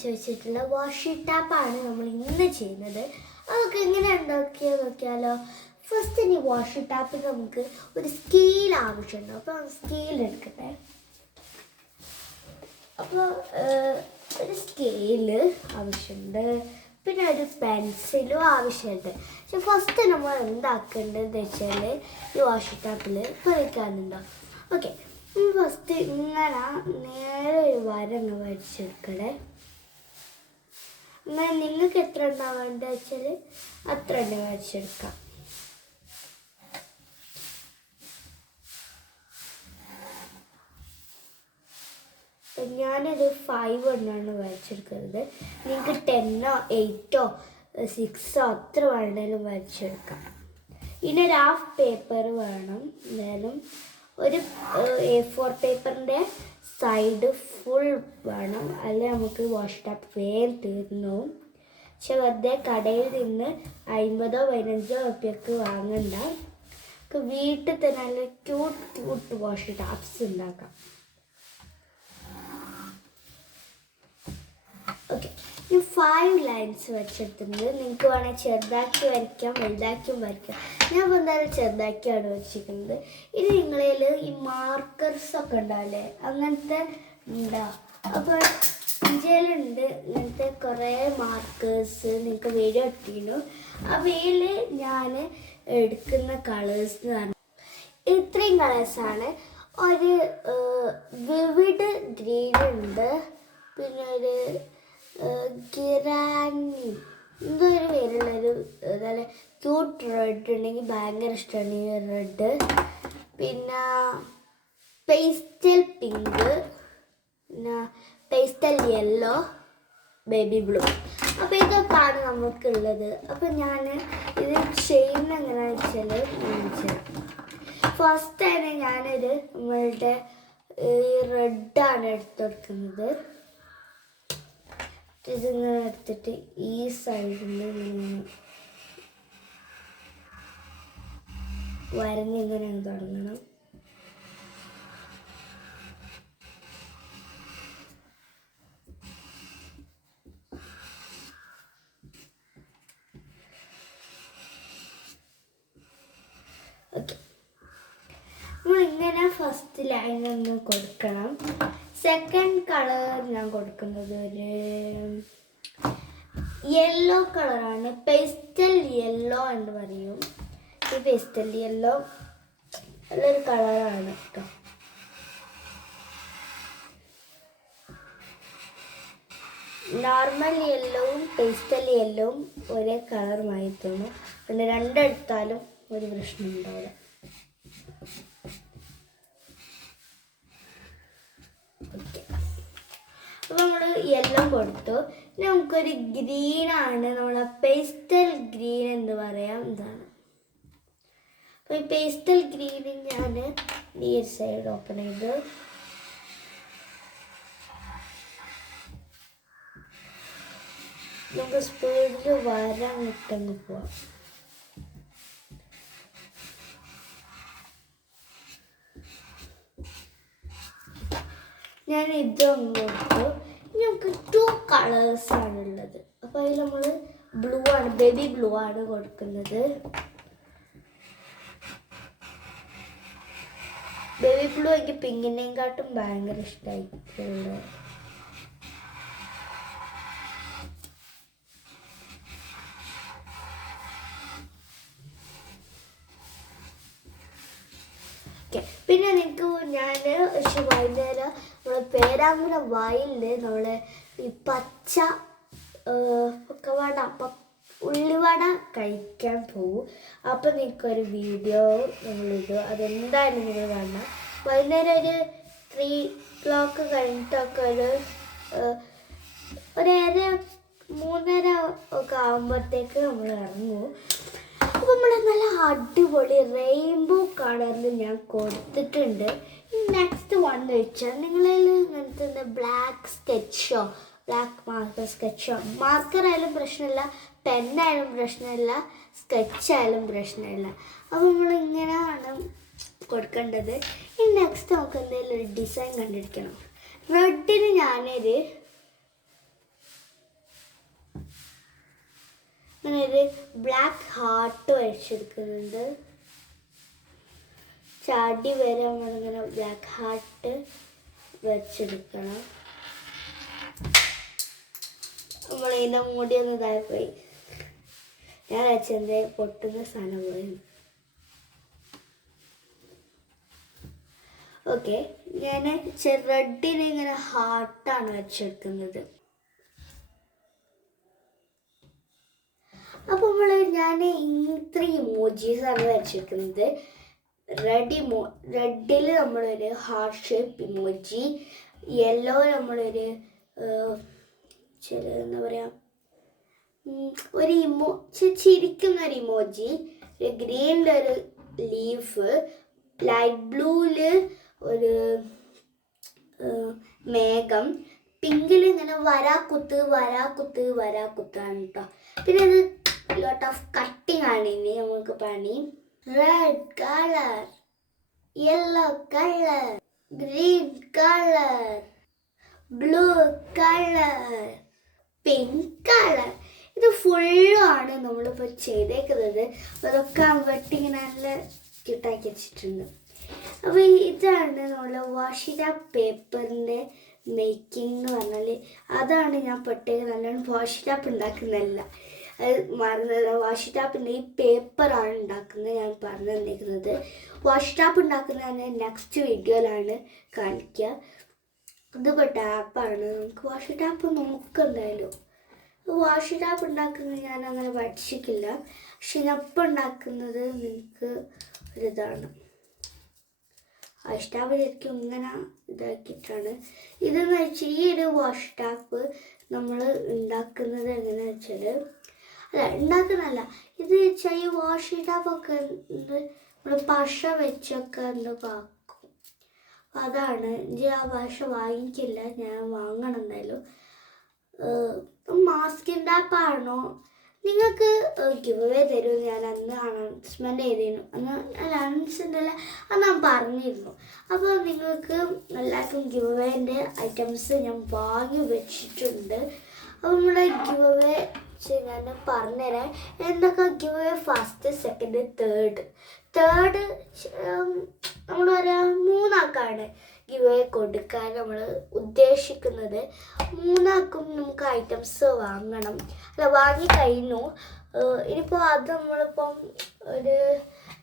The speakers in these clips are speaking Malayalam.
ചോദിച്ചിട്ടുള്ള വാഷിംഗ് ടാപ്പാണ് നമ്മൾ ഇന്ന് ചെയ്യുന്നത്. നമുക്ക് എങ്ങനെ ഉണ്ടാക്കിയാൽ നോക്കിയാലോ. ഫസ്റ്റ് ഇനി വാഷിംഗ് ടാപ്പിൽ നമുക്ക് ഒരു സ്കെയിൽ ആവശ്യമുണ്ട്. അപ്പോൾ സ്കെയിൽ എടുക്കട്ടെ. അപ്പോൾ ഒരു സ്കെയില് ആവശ്യമുണ്ട്, പിന്നെ ഒരു പെൻസിലും ആവശ്യമുണ്ട്. പക്ഷെ ഫസ്റ്റ് നമ്മൾ എന്താക്കേണ്ടതെന്ന് വെച്ചാൽ ഈ വാഷിംഗ് ടാപ്പിൽ വരയ്ക്കാനുണ്ടോ. ഓക്കെ, ഫസ്റ്റ് ഇങ്ങനെ നേരെ ഒരു വര അങ്ങ് വരച്ചെടുക്കണേ. അങ്ങനെ നിങ്ങൾക്ക് എത്ര ഉണ്ടാവേണ്ട വെച്ചാൽ അത്ര എണ്ണ വരച്ചെടുക്കാം. ഞാനൊരു 5 എണ്ണമാണ് വരച്ചെടുക്കുന്നത്. നിങ്ങൾക്ക് 10ഓ 8ഓ 6ഓ അത്ര വേണമെങ്കിലും വരച്ചെടുക്കാം. ഇനി ഒരു ഹാഫ് പേപ്പർ വേണം. എന്തായാലും ഒരു A4 പേപ്പറിൻ്റെ സൈഡ് ഫുൾ വേണം, അല്ലെങ്കിൽ നമുക്ക് വാഷ് ടാപ്പ് വേഗം തീർന്നു. പക്ഷെ വെറുതെ കടയിൽ നിന്ന് 50ഓ 15ഓ റുപ്യക്ക് വാങ്ങണ്ട. നമുക്ക് വീട്ടിൽ തന്നെ നല്ല ക്യൂട്ട് വാഷ് ടാപ്സ് ഉണ്ടാക്കാം. ഓക്കെ, ഈ 5 ലൈൻസ് വരച്ചെടുത്തിട്ടുണ്ട്. നിങ്ങൾക്ക് വേണമെങ്കിൽ ചെറുതാക്കി വരയ്ക്കാം, വലുതാക്കിയും വരയ്ക്കാം. ഞാൻ എന്തായാലും ചെറുതാക്കിയാണ് വരച്ചിരിക്കുന്നത്. ഇനി നിങ്ങളിൽ ഈ മാർക്കേഴ്സൊക്കെ ഉണ്ടാവില്ലേ, അങ്ങനത്തെ ഉണ്ടാവും. അപ്പോൾ ഇന്ത്യയിലുണ്ട് ഇങ്ങനത്തെ കുറേ മാർക്കേഴ്സ്. നിങ്ങൾക്ക് വീഡിയോ ഇട്ടിരുന്നു. അവയിൽ ഞാൻ എടുക്കുന്ന കളേഴ്സ് എന്ന് പറഞ്ഞാൽ ഇത്രയും കളേഴ്സാണ്. ഒരു വിവിഡ് ഗ്രീൻ ഉണ്ട്, പിന്നെ ഒരു ഗിറാനി എന്തോ ഒരു പേരുള്ളൊരു നല്ല ക്യൂട്ട് റെഡ് ഉണ്ടെങ്കിൽ ഭയങ്കര ഇഷ്ടമാണ് ഈ റെഡ്. പിന്നെ പേസ്റ്റൽ പിങ്ക്, പിന്നെ പേസ്റ്റൽ യെല്ലോ, ബേബി ബ്ലൂ. അപ്പോൾ ഇതൊക്കെയാണ് നമുക്കുള്ളത്. അപ്പോൾ ഞാൻ ഇത് ചെയ്യുന്ന എങ്ങനെയാണെന്ന് വെച്ചാൽ ഫസ്റ്റ് തന്നെ ഞാനൊരു നമ്മളുടെ റെഡാണ് എടുത്തെടുക്കുന്നത്. ഇതിങ്ങനെ എടുത്തിട്ട് ഈ സൈഡിൽ നിന്ന് വരഞ്ഞിങ്ങനെ തുടങ്ങണം. ഓക്കെ, നമ്മളിങ്ങനെ ഫസ്റ്റ് ലൈൻ ഒന്ന് കൊടുക്കണം. സെക്കൻഡ് കളർ ഞാൻ കൊടുക്കുന്നത് ഒരു യെല്ലോ കളറാണ്. പേസ്റ്റൽ യെല്ലോ എന്ന് പറയും. ഈ പേസ്റ്റൽ യെല്ലോ നല്ലൊരു കളറാണ് കേട്ടോ. നോർമൽ യെല്ലോവും പേസ്റ്റൽ യെല്ലോവും ഒരേ കളറുമായി തോന്നും. പിന്നെ രണ്ടെടുത്താലും ഒരു പ്രശ്നം ഉണ്ടാവില്ല. അപ്പോൾ നമ്മൾ യെല്ലോ കൊടുത്തു. ഇനി നമുക്കൊരു ഗ്രീനാണ്, നമ്മളെ പേസ്റ്റൽ ഗ്രീൻ എന്ന് പറയാം. ഇതാണ്. അപ്പോൾ ഈ പേസ്റ്റൽ ഗ്രീന് ഞാൻ ഈ സൈഡ് ഓപ്പൺ ചെയ്ത് നമുക്ക് സ്പീഡിൽ വരാൻ വിട്ടെന്ന് പോവാം. ഞാൻ ഇതും കൊടുത്തു. നമുക്ക് 2 കളേഴ്സാണുള്ളത്. അപ്പോൾ അതിൽ നമ്മൾ ബ്ലൂ ആണ്, ബേബി ബ്ലൂ ആണ് കൊടുക്കുന്നത്. ബേബി ബ്ലൂ എനിക്ക് പിങ്കിനെയും കാട്ടും ഭയങ്കര ഇഷ്ടമായിട്ടുള്ളത്. പിന്നെ നിങ്ങൾക്ക് ഞാൻ വൈകുന്നേരം നമ്മളെ പേരാമ്പ്ര വയലിൽ നമ്മൾ ഈ പച്ച ഉള്ളിവട കഴിക്കാൻ പോകും. അപ്പോൾ നിങ്ങൾക്കൊരു വീഡിയോ നമ്മളിടും, അതെന്തായാലും നിങ്ങൾ കാണണം. വൈകുന്നേരം ഒരു 3 o'clock കഴിഞ്ഞിട്ടൊക്കെ ഒരു 3:30 ഒക്കെ ആകുമ്പോഴത്തേക്ക് നമ്മൾ ഇറങ്ങും. അപ്പോൾ നമ്മൾ നല്ല അടിപൊളി റെയിൻബോ കളറിൽ ഞാൻ കൊടുത്തിട്ടുണ്ട്. നെക്സ്റ്റ് വന്ന് വെച്ചാൽ നിങ്ങളിൽ ഇങ്ങനത്തെ ബ്ലാക്ക് സ്കെച്ചോ ബ്ലാക്ക് മാർക്കർ സ്കെച്ചോ, മാർക്കറായാലും പ്രശ്നമില്ല, പെന്നായാലും പ്രശ്നമില്ല, സ്കെച്ചായാലും പ്രശ്നമില്ല. അപ്പോൾ നമ്മളിങ്ങനെയാണ് കൊടുക്കേണ്ടത്. ഇനി നെക്സ്റ്റ് നമുക്ക് എന്തെങ്കിലും ഒരു ഡിസൈൻ കണ്ടിരിക്കണം. റെഡിന് ഞാനൊരു അങ്ങനെ ഒരു ബ്ലാക്ക് ഹാർട്ട് വരച്ചെടുക്കുന്നുണ്ട്. ചാടി വരെ നമ്മളിങ്ങനെ ബ്ലാക്ക് ഹാർട്ട് വരച്ചെടുക്കണം. നമ്മളിതിൻ്റെ മുടി ഒന്ന് ഇതായിപ്പോയി. ഞാൻ വെച്ചെന്തേ പൊട്ടുന്ന സാധനം പോയി. ഓക്കെ, ഞാൻ റെഡിന് ഇങ്ങനെ ഹാർട്ടാണ് വരച്ചെടുക്കുന്നത്. അപ്പോൾ ഞാൻ ഇത്രയും ഇമോജീസാണ് വരച്ചെടുക്കുന്നത്. റെഡിൽ നമ്മളൊരു ഹാർട്ട് ഷേപ്പ് ഇമോജി, യെല്ലോ നമ്മളൊരു എന്താ പറയുക ചിരിക്കുന്ന ഒരു ഇമോജി, ഗ്രീനിലൊരു ലീഫ്, ലൈറ്റ് ബ്ലൂവിൽ ഒരു മേഘം, പിങ്കിൽ ഇങ്ങനെ വരാക്കുത്താണ് കേട്ടോ. പിന്നെ ഇത് ലോട്ട് ഓഫ് കട്ടിങ് ആണ് ഇനി നമുക്ക് പണി. Red colour, yellow colour, green colour, blue colour, pink colour. ഇത് ഫുള്ളുമാണ് നമ്മളിപ്പോൾ ചെയ്തേക്കുന്നത്. അതൊക്കെ വെട്ടിങ്ങനെ നല്ല ക്യൂട്ടാക്കി വെച്ചിട്ടുണ്ട്. അപ്പോൾ ഇതാണ് നമ്മൾ വാഷിഡ പേപ്പറിൻ്റെ മേക്കിംഗ് എന്ന് പറഞ്ഞാൽ. അതാണ് ഞാൻ പെട്ടെന്ന് നല്ലോണം വാഷിഡാപ്പ് ഉണ്ടാക്കുന്നതല്ല, അത് മറന്നത്. വാഷിഡാപ്പിൻ്റെ ഈ പേപ്പറാണ് ഉണ്ടാക്കുന്നത്, ഞാൻ പറഞ്ഞു തന്നിരിക്കുന്നത്. വാഷിഡാപ്പ് ഉണ്ടാക്കുന്നത് നെക്സ്റ്റ് വീഡിയോയിലാണ് കാണിക്കുക. ഇതിപ്പോൾ ടാപ്പാണ്. നമുക്ക് വാഷിഡാപ്പ് നോക്കെന്തായാലും. വാഷിഡാപ്പ് ഉണ്ടാക്കുന്നത് ഞാൻ അങ്ങനെ പഠിച്ചിട്ടില്ല, പക്ഷെ ഞാൻ ഇപ്പം ഉണ്ടാക്കുന്നത് നിങ്ങൾക്ക് ഒരിതാണ്. വാഷിഡാപ്പ് ശരിക്കും ഇങ്ങനെ ഇതാക്കിയിട്ടാണ്. ഇതെന്ന് വെച്ചാൽ ഈ ഒരു വാഷിഡാപ്പ് നമ്മൾ ഉണ്ടാക്കുന്നത് എങ്ങനെയാണെന്ന് വെച്ചാൽ, ഉണ്ടാക്കുന്നതല്ല, ഇത് വെച്ചാൽ ഈ വാഷിഡാപ്പൊക്കെ നമ്മൾ പശ വെച്ചൊക്കെ ആക്കും. അതാണ് ആ പശ വാങ്ങിക്കില്ല, ഞാൻ വാങ്ങണം എന്തായാലും. മാസ്കിൻ ടാപ്പാണോ നിങ്ങൾക്ക് ഗിവ് അവേ തരും. ഞാൻ അന്ന് അനൗൺസ്മെൻ്റ് ചെയ്തിരുന്നു, അനൗൺസ്മെൻ്റ് അല്ല, അത് ഞാൻ പറഞ്ഞിരുന്നു. അപ്പോൾ നിങ്ങൾക്ക് എല്ലാവർക്കും ഗിവ് അവേൻ്റെ ഐറ്റംസ് ഞാൻ വാങ്ങി വെച്ചിട്ടുണ്ട്. അപ്പോൾ നമ്മുടെ ഗിവ് അവേ ഞാൻ പറഞ്ഞുതരാം എന്തൊക്കെ give away. First, second, third നമ്മൾ പറയാം 3 ആൾക്കാണ് ഗിവ് അവേ കൊടുക്കാൻ നമ്മൾ ഉദ്ദേശിക്കുന്നത്. 3 ആൾക്കും നമുക്ക് ഐറ്റംസ് വാങ്ങണം, അല്ല വാങ്ങി കഴിഞ്ഞു. ഇനിയിപ്പോൾ അത് നമ്മളിപ്പം ഒരു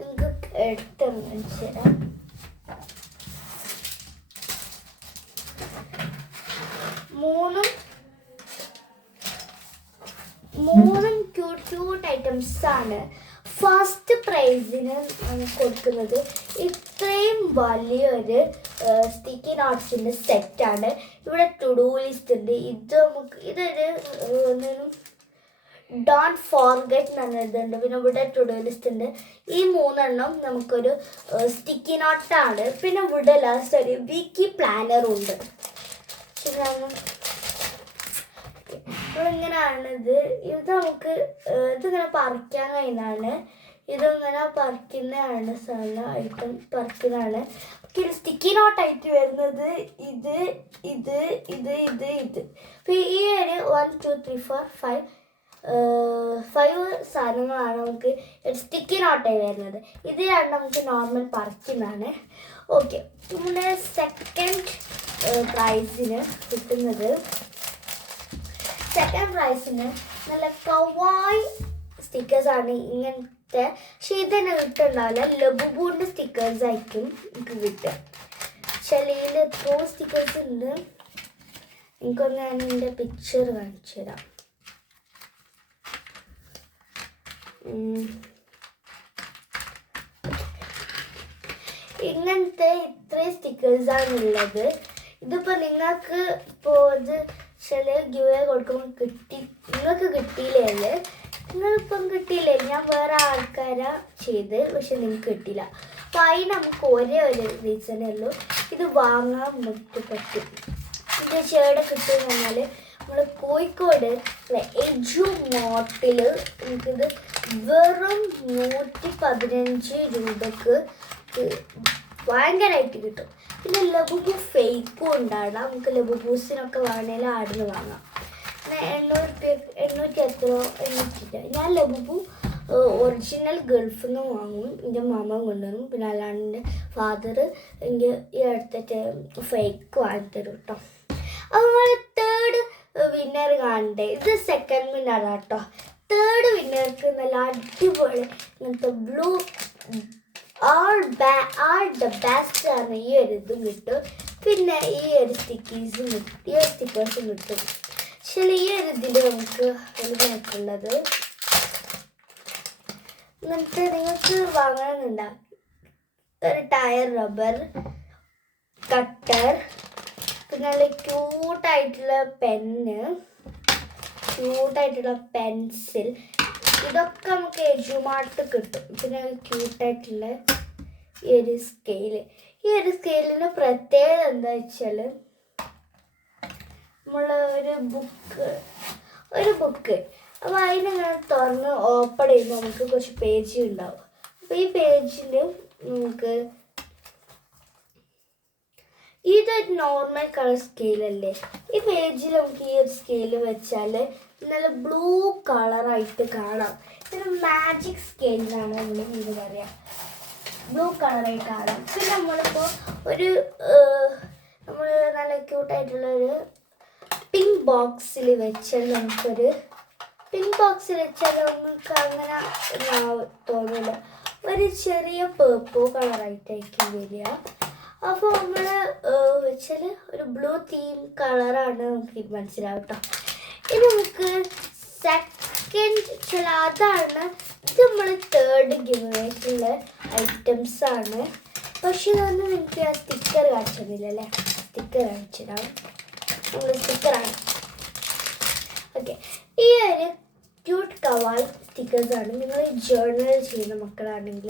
നിങ്ങൾക്ക് എടുത്ത് കാണിച്ചു തരാം. 3 ക്യൂട്ട് ഐറ്റംസാണ്. ഫസ്റ്റ് പ്രൈസിന് കൊടുക്കുന്നത് ഇത്രയും വലിയൊരു സ്റ്റിക്കി നോട്ട്സിൻ്റെ സെറ്റാണ്. ഇവിടെ ടു ഡു ലിസ്റ്റ് ഉണ്ട്. ഇതൊരു ഡോണ്ട് ഫോർഗെറ്റ് എന്ന് പറഞ്ഞിട്ടുണ്ട്. പിന്നെ ഇവിടെ ടു ഡു ലിസ്റ്റ് ഉണ്ട്. ഈ 3 എണ്ണം നമുക്കൊരു സ്റ്റിക്കി നോട്ടാണ്. പിന്നെ ഇവിടെ ലാസ്റ്റ് ഒരു വീക്കി പ്ലാനറും ഉണ്ട്. ഇങ്ങനെയാണിത്. ഇത് നമുക്ക് ഇതിങ്ങനെ പറിക്കാൻ കഴിയുന്നതാണ്. ഇതിങ്ങനെ പറിക്കുന്നതാണ് സാധനം, ഐറ്റം പറിക്കുന്നതാണ്. സ്റ്റിക്കി നോട്ടായിട്ട് വരുന്നത് ഇത്. അപ്പോൾ ഈ ഒരു 1 2 3 4 5 സാധനങ്ങളാണ് നമുക്ക് സ്റ്റിക്കി നോട്ടായി വരുന്നത്. ഇത് നമുക്ക് നോർമൽ പറിക്കുന്നതാണ്. ഓക്കെ, നമ്മുടെ സെക്കൻഡ് പ്രൈസിന് കിട്ടുന്നത്, സെക്കൻഡ് പ്രൈസിന് നല്ല കവായി സ്റ്റിക്കേഴ്സാണ് ഇങ്ങനത്തെ. പക്ഷെ ഇതന്നെ കിട്ടുന്നുണ്ടാവില്ല, ലബുബൂൻ്റെ സ്റ്റിക്കേഴ്സ് ആയിരിക്കും എനിക്ക് കിട്ടുക. ചെളിയിൽ എത്രയോ സ്റ്റിക്കേഴ്സ് ഉണ്ട്. എനിക്കൊന്ന് ഞാൻ എൻ്റെ പിക്ചർ കാണിച്ചു തരാം. ഇങ്ങനത്തെ ഇത്രയും സ്റ്റിക്കേഴ്സാണുള്ളത്. ഇതിപ്പോൾ നിങ്ങൾക്ക് ഇപ്പോൾ ഇത് ചില ഗിവ് അവേ കൊടുക്കുമ്പോൾ നിങ്ങൾക്ക് കിട്ടിയില്ലേ, നിങ്ങളിപ്പം കിട്ടിയില്ലേ, ഞാൻ വേറെ ആൾക്കാരാ ചെയ്ത്, പക്ഷെ നിങ്ങൾക്ക് കിട്ടിയില്ല. അപ്പോൾ അതിന് നമുക്ക് ഒരേ ഒരു റീസണേ ഉള്ളൂ, ഇത് വാങ്ങാൻ പറ്റും. ഇത് ചേടെ കിട്ടുമെന്ന് പറഞ്ഞാൽ നമ്മൾ കോഴിക്കോട് എജു മോട്ടിൽ നമുക്കിത് വെറും 115 രൂപക്ക് ഭയങ്കരമായിട്ട് കിട്ടും. പിന്നെ ലബുബു ഫേക്കും ഉണ്ടാകാം. നമുക്ക് ലബുബൂസിനൊക്കെ വേണമെങ്കിൽ ആടിന് വാങ്ങാം. എണ്ണൂറ്റി എത്രയോ എണ്ണൂറ്റി. ഞാൻ ലബുബു ഒറിജിനൽ ഗൾഫിൽ നിന്ന് വാങ്ങും, എൻ്റെ മാമ കൊണ്ടുവരും. പിന്നെ അല്ലാണ്ട് എൻ്റെ ഫാദർ എനിക്ക് ഈ അടുത്തിട്ട് ഫേക്ക് വാങ്ങി തരും കേട്ടോ. അതുപോലെ തേർഡ് വിന്നർ കാണണ്ടേ, ഇത് സെക്കൻഡ് വിന്നർ കേട്ടോ. തേർഡ് വിന്നർക്ക് നല്ല അടിപൊളി ഇങ്ങനത്തെ ബ്ലൂ ആൾ ദ ബെസ്റ്റ് ആണ് ഈ ഒരു ഇതും കിട്ടും. പിന്നെ ഈ ഒരു സ്റ്റിക്കേഴ്സും കിട്ടും, ഈ ഒരു സ്റ്റിക്കേഴ്സും കിട്ടും. പക്ഷേ ഈ ഒരു ഇതിൽ നമുക്ക് എഴുതാനുള്ളത് ഇങ്ങനത്തെ നിങ്ങൾക്ക് വാങ്ങണമെന്നുണ്ടാവും. ഒരു ടയർ റബ്ബർ കട്ടർ, പിന്നെ നല്ല ക്യൂട്ടായിട്ടുള്ള പെന്ന്, ക്യൂട്ടായിട്ടുള്ള പെൻസിൽ, ഇതൊക്കെ നമുക്ക് എജുമാർട്ട് കിട്ടും. പിന്നെ ക്യൂട്ടായിട്ടുള്ള ഈ ഒരു സ്കെയില്. ഈ ഒരു സ്കെയിലിന് പ്രത്യേകത എന്താ വെച്ചാൽ നമ്മൾ ഒരു ബുക്ക് അപ്പോൾ അതിനിങ്ങനെ തുറന്ന് ഓപ്പൺ ചെയ്യുമ്പോൾ നമുക്ക് കുറച്ച് പേജ് ഉണ്ടാവും. അപ്പോൾ ഈ പേജിൽ നമുക്ക് ഇതൊരു നോർമൽ കളർ സ്കെയിലല്ലേ, ഈ പേജിൽ നമുക്ക് ഈ ഒരു സ്കെയിൽ വെച്ചാൽ നല്ല ബ്ലൂ കളറായിട്ട് കാണാം. ഇതൊരു മാജിക് സ്കെയിലാണ് നമ്മൾ ഇത് പറയാം, ബ്ലൂ കളറായിട്ട് കാണാം. പിന്നെ നമ്മളിപ്പോൾ നമ്മൾ നല്ല ക്യൂട്ടായിട്ടുള്ളൊരു പിങ്ക് ബോക്സിൽ വെച്ചാൽ നമുക്ക് അങ്ങനെ തോന്നില്ല, ഒരു ചെറിയ പേർപ്പിൾ കളറായിട്ടായിരിക്കും വരിക. അപ്പോൾ നമ്മൾ വെച്ചാൽ ഒരു ബ്ലൂ തീം കളറാണ് നമുക്ക് മനസ്സിലാവും കേട്ടോ. ഇനി നമുക്ക് സെക്കൻഡ് അതാണ്, ഇത് നമ്മൾ തേർഡ് ഗിവേക്കുള്ള ഐറ്റംസാണ്. പക്ഷെ ഇതൊന്നും എനിക്ക് ആ സ്റ്റിക്കർ കാണിച്ചില്ല അല്ലേ, സ്റ്റിക്കർ കാണിച്ചിടാം. നമ്മൾ സ്റ്റിക്കറാണ്. ഓക്കെ, ഈ ഒരു ക്യൂട്ട് കവായ് സ്റ്റിക്കേഴ്സാണ്. നിങ്ങൾ ജേർണൽ ചെയ്യുന്ന മക്കളാണെങ്കിൽ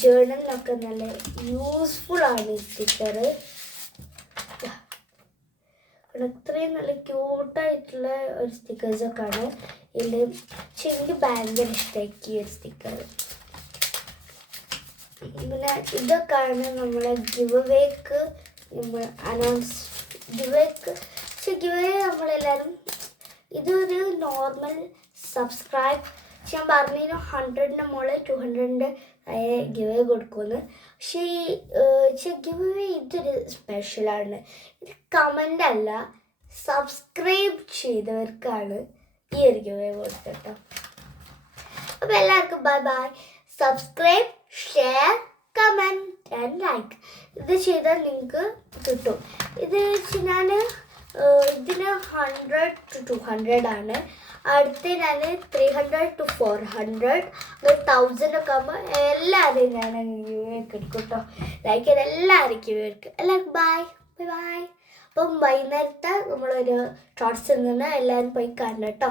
ജേർണലിനൊക്കെ നല്ല യൂസ്ഫുൾ ആണ് ഈ സ്റ്റിക്കർ. ഇത്രയും നല്ല ക്യൂട്ടായിട്ടുള്ള ഒരു സ്റ്റിക്കേഴ്സൊക്കെ ആണ് ഇതിൽ. പക്ഷെ എനിക്ക് ഭയങ്കര ഇഷ്ടമാക്കി ഈ ഒരു സ്റ്റിക്കർ. പിന്നെ ഇതൊക്കെയാണ് നമ്മളെ ഗിവ് വേക്ക് നമ്മൾ പക്ഷെ ഗിവ് വേ നമ്മളെല്ലാവരും ഇതൊരു നോർമൽ സബ്സ്ക്രൈബ് ഞാൻ പറഞ്ഞു 100ൻ്റെ മുകളിൽ 200ൻ്റെ ഗിവ് വേ കൊടുക്കുമെന്ന്. പക്ഷേ ഗിവ് വേ ഇതൊരു സ്പെഷ്യലാണ്. ഇത് കമൻ്റ് അല്ല, സബ്സ്ക്രൈബ് ചെയ്തവർക്കാണ് ഈ ഒരു ഗിവ് വേ കൊടുത്തിട്ടോ. അപ്പോൾ എല്ലാവർക്കും bye bye. Subscribe, share, comment and like ഇത് ചെയ്താൽ നിങ്ങൾക്ക് കിട്ടും. ഇത് ഞാൻ ഇതിന് 100 to 200 ആണ്. അടുത്ത് ഞാൻ 300 to 400 1000 ഒക്കെ ആകുമ്പോൾ എല്ലാവരെയും ഞാൻ എടുക്കും കേട്ടോ. ലൈക്ക് ചെയ്ത് എല്ലാവർക്കും എടുക്കും. എല്ലാവർക്കും ബൈ ബൈ ബൈ. അപ്പം വൈകുന്നേരത്തെ നമ്മളൊരു ഷോർട്സ് നിന്ന് എല്ലാവരും പോയി കാണണം കേട്ടോ.